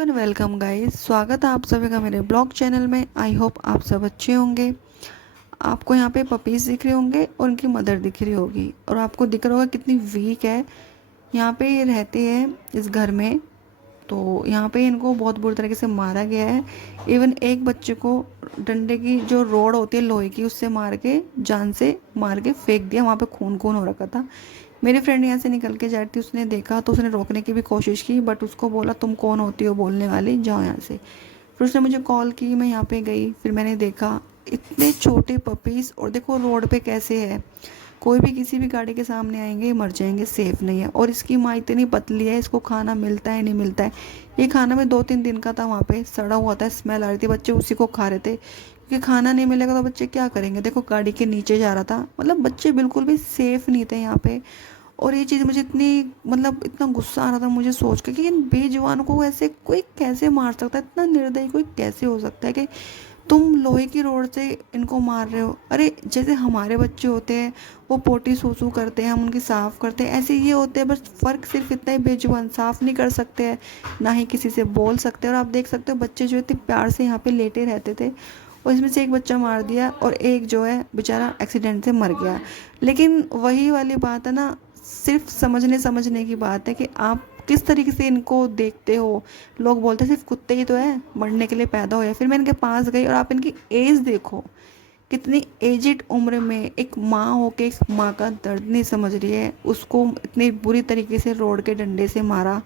And welcome guys, स्वागत है आप सभी का मेरे ब्लॉग चैनल में। आई होप आप सब अच्छे होंगे। आपको यहाँ पे पपीज़ दिख रहे होंगे और उनकी मदर दिख रही होगी और आपको दिख रहा होगा कितनी वीक है। यहाँ पे ये रहते हैं इस घर में। तो यहाँ पे इनको बहुत बुरी तरीके से मारा गया है। इवन एक बच्चे को डंडे की जो रोड होती है लोहे की, उससे मार के जान से मार के फेंक दिया। वहाँ पे खून खून हो रखा था। मेरी फ्रेंड यहाँ से निकल के जा रही थी, उसने देखा तो उसने रोकने की भी कोशिश की, बट उसको बोला तुम कौन होती हो बोलने वाली, जाओ यहाँ से। फिर उसने मुझे कॉल की, मैं यहाँ पे गई, फिर मैंने देखा इतने छोटे पपीज़। और देखो रोड पे कैसे है, कोई भी किसी भी गाड़ी के सामने आएंगे मर जाएंगे, सेफ नहीं है। और इसकी माँ इतनी पतली है, इसको खाना मिलता है नहीं मिलता है। ये खाना में 2-3 दिन का था, वहाँ पे सड़ा हुआ था, स्मेल आ रही थी, बच्चे उसी को खा रहे थे क्योंकि खाना नहीं मिलेगा तो बच्चे क्या करेंगे। देखो गाड़ी के नीचे जा रहा था, मतलब बच्चे बिल्कुल भी सेफ नहीं थे यहाँ पे। और ये चीज़ मुझे इतनी, मतलब इतना गुस्सा आ रहा था मुझे सोच के कि इन बेजुबानों को ऐसे कोई कैसे मार सकता है, इतना निर्दयी कोई कैसे हो सकता है कि तुम लोहे की रोड से इनको मार रहे हो। अरे जैसे हमारे बच्चे होते हैं, वो पोटी सूसू करते हैं, हम उनकी साफ़ करते हैं, ऐसे ये होते हैं। बस फ़र्क सिर्फ इतना ही, बेजुबान साफ़ नहीं कर सकते हैं, ना ही किसी से बोल सकते हैं। और आप देख सकते हो बच्चे जो इतने प्यार से यहाँ पे लेटे रहते थे, और इसमें से एक बच्चा मार दिया और एक जो है बेचारा एक्सीडेंट से मर गया। लेकिन वही वाली बात है ना, सिर्फ समझने समझने की बात है कि आप किस तरीके से इनको देखते हो। लोग बोलते हैं सिर्फ कुत्ते ही तो है, मरने के लिए पैदा हुए। फिर मैं इनके पास गई और आप इनकी एज देखो, कितनी एजिड उम्र में एक माँ हो के एक माँ का दर्द नहीं समझ रही है। उसको इतनी बुरी तरीके से रोड के डंडे से मारा,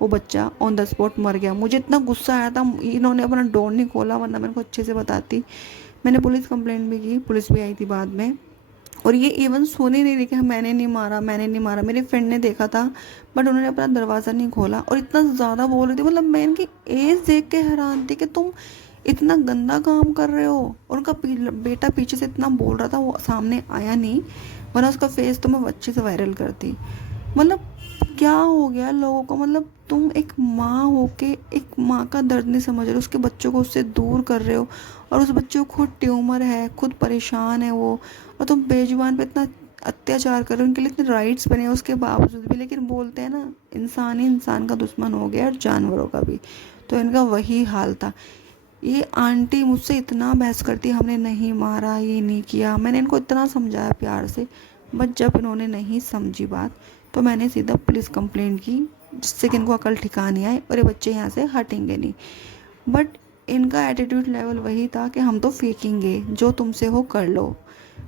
वो बच्चा ऑन द स्पॉट मर गया। मुझे इतना गुस्सा आया था, इन्होंने अपना डोर नहीं खोला, वरना मैं इनको अच्छे से बताती। मैंने पुलिस कंप्लेंट भी की, पुलिस भी आई थी बाद में। और ये इवन सुन ही नहीं रही कि मैंने नहीं मारा, मैंने नहीं मारा। मेरी फ्रेंड ने देखा था, बट उन्होंने अपना दरवाज़ा नहीं खोला और इतना ज़्यादा बोल रही थी। मतलब मैं इनकी एज देख के हैरान थी कि तुम इतना गंदा काम कर रहे हो। और उनका बेटा पीछे से इतना बोल रहा था, वो सामने आया नहीं, वरना उसका फेस तो मैं अच्छे से वायरल करती। मतलब क्या हो गया लोगों को, मतलब तुम एक माँ हो के एक माँ का दर्द नहीं समझ रहे हो, उसके बच्चों को उससे दूर कर रहे हो। और उस बच्चे को खुद ट्यूमर है, खुद परेशान है वो, और तुम बेजुबान पे इतना अत्याचार कर रहे हो। उनके लिए इतने राइट्स बने हैं उसके बावजूद भी, लेकिन बोलते हैं ना इंसान ही इंसान का दुश्मन हो गया और जानवरों का भी। तो इनका वही हाल था। ये आंटी मुझसे इतना बहस करती, हमने नहीं मारा, ये नहीं किया। मैंने इनको इतना समझाया प्यार से, बट जब इन्होंने नहीं समझी बात, तो मैंने सीधा पुलिस कंप्लेंट की, जिससे कि इनको अकल ठिकाने आए और ये बच्चे यहाँ से हटेंगे नहीं। बट इनका एटीट्यूड लेवल वही था कि हम तो फेंकेंगे, जो तुमसे हो कर लो।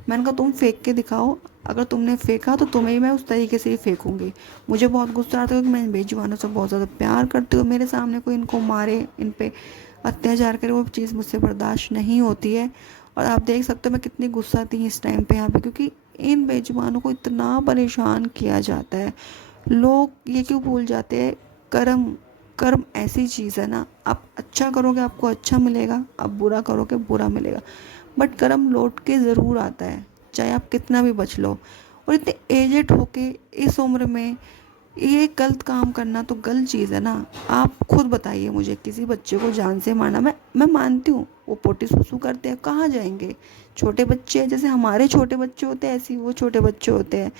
मैंने कहा तुम फेंक के दिखाओ, अगर तुमने फेंका तो तुम्हें ही मैं उस तरीके से ही फेंकूंगी। मुझे बहुत गुस्सा आता है क्योंकि मैं इन बेजुबानों से बहुत ज़्यादा प्यार करती हूँ। मेरे सामने कोई इनको मारे, इन पे अत्याचार करे, वो चीज़ मुझसे बर्दाश्त नहीं होती है। और आप देख सकते हो मैं कितनी गुस्सा थी इस टाइम पे यहाँ पे, क्योंकि इन बेजुबानों को इतना परेशान किया जाता है। लोग ये क्यों भूल जाते हैं, कर्म, कर्म ऐसी चीज़ है ना, आप अच्छा करोगे आपको अच्छा मिलेगा, आप बुरा करोगे बुरा मिलेगा। बट कर्म लौट के ज़रूर आता है, चाहे आप कितना भी बच लो। और इतने एजेड होके इस उम्र में ये गलत काम करना तो गलत चीज़ है ना। आप खुद बताइए मुझे, किसी बच्चे को जान से मारना, मैं मानती हूँ वो पोटी सुसु करते हैं, कहाँ जाएंगे, छोटे बच्चे हैं, जैसे हमारे छोटे बच्चे होते हैं ऐसे ही वो छोटे बच्चे होते हैं।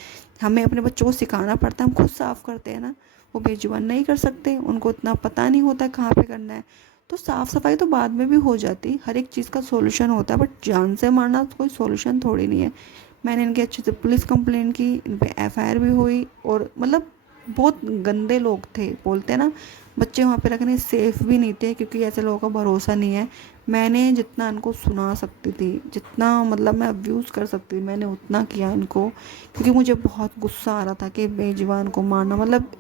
हमें अपने बच्चों को सिखाना पड़ता है, हम खुद साफ़ करते हैं ना। वो बेजुबान नहीं कर सकते, उनको इतना पता नहीं होता है कहाँ पे करना है। तो साफ़ सफाई तो बाद में भी हो जाती, हर एक चीज़ का सोल्यूशन होता है, बट जान से मारना तो कोई सोल्यूशन थोड़ी नहीं है। मैंने इनके अच्छे से पुलिस कंप्लेंट की, इन पे एफआईआर भी हुई। और मतलब बहुत गंदे लोग थे, बोलते हैं ना बच्चे वहाँ पे रखने सेफ़ भी नहीं थे, क्योंकि ऐसे लोगों का भरोसा नहीं है। मैंने जितना इनको सुना सकती थी, जितना मतलब मैं अब्यूज़ कर सकती थी, मैंने उतना किया इनको, क्योंकि मुझे बहुत गुस्सा आ रहा था कि बेजुबान को मारना, मतलब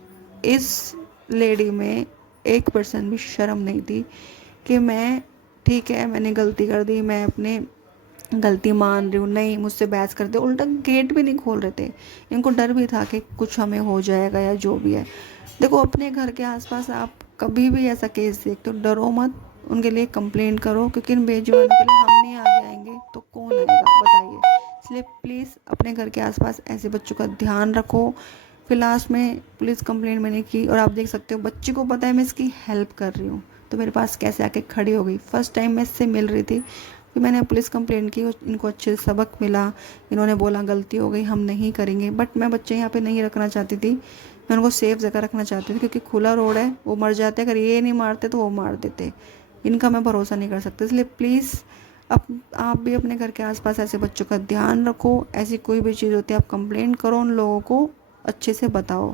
इस लेडी में 1% भी शर्म नहीं थी कि मैं, ठीक है मैंने गलती कर दी, मैं अपने गलती मान रही हूँ, नहीं मुझसे बहस करते, उल्टा गेट भी नहीं खोल रहे थे। इनको डर भी था कि कुछ हमें हो जाएगा या जो भी है। देखो अपने घर के आसपास आप कभी भी ऐसा केस देखते हो, डरो मत, उनके लिए कंप्लेंट करो, क्योंकि इन बेजुबानों के लिए हम नहीं आगे आएंगे तो कौन आएगा बताइए। इसलिए प्लीज़ अपने घर के आसपास ऐसे बच्चों का ध्यान रखो। फिर लास्ट में पुलिस कंप्लेंट मैंने की, और आप देख सकते हो बच्ची को पता है मैं इसकी हेल्प कर रही हूँ, तो मेरे पास कैसे आके खड़ी हो गई। फर्स्ट टाइम मैं इससे मिल रही थी, फिर मैंने पुलिस कंप्लेंट की, इनको अच्छे से सबक मिला। इन्होंने बोला गलती हो गई, हम नहीं करेंगे, बट मैं बच्चे यहाँ पे नहीं रखना चाहती थी। मैं उनको सेफ जगह रखना चाहती थी, क्योंकि खुला रोड है, वो मर जाते, अगर ये नहीं मारते तो वो मार देते। इनका मैं भरोसा नहीं कर सकती, इसलिए प्लीज़ आप भी अपने घर के आसपास ऐसे बच्चों का ध्यान रखो। ऐसी कोई भी चीज़ होती है आप कंप्लेंट करो, उन लोगों को अच्छे से बताओ।